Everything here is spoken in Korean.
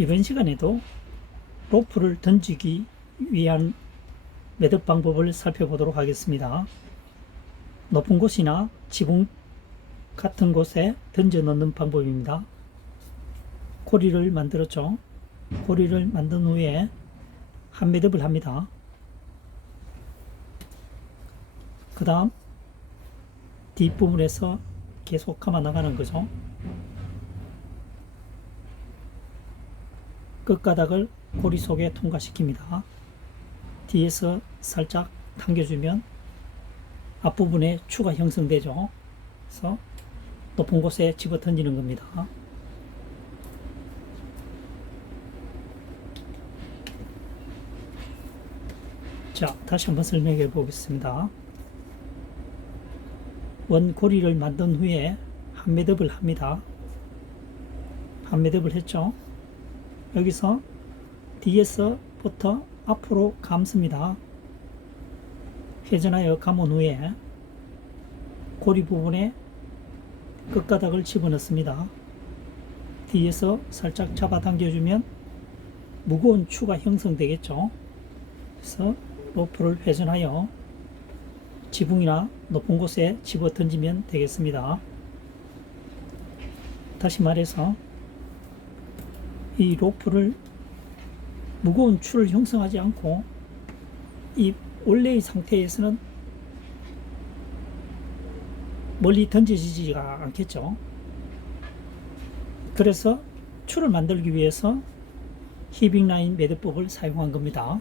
이번 시간에도 로프를 던지기 위한 매듭 방법을 살펴보도록 하겠습니다. 높은 곳이나 지붕 같은 곳에 던져 넣는 방법입니다. 고리를 만들었죠. 고리를 만든 후에 한 매듭을 합니다. 그 다음 뒷부분에서 계속 감아 나가는 거죠. 끝가닥을 고리 속에 통과시킵니다. 뒤에서 살짝 당겨주면 앞부분에 추가 형성되죠. 그래서 높은 곳에 집어 던지는 겁니다. 자, 다시 한번 설명해 보겠습니다. 원고리를 만든 후에 한 매듭을 합니다. 한 매듭을 했죠. 여기서 뒤에서부터 앞으로 감습니다. 회전하여 감은 후에 고리 부분에 끝가닥을 집어넣습니다. 뒤에서 살짝 잡아당겨주면 무거운 추가 형성되겠죠. 그래서 로프를 회전하여 지붕이나 높은 곳에 집어 던지면 되겠습니다. 다시 말해서 이 로프를 무거운 추를 형성하지 않고 이 원래의 상태에서는 멀리 던져지지가 않겠죠. 그래서 추를 만들기 위해서 히빙 라인 매듭법을 사용한 겁니다.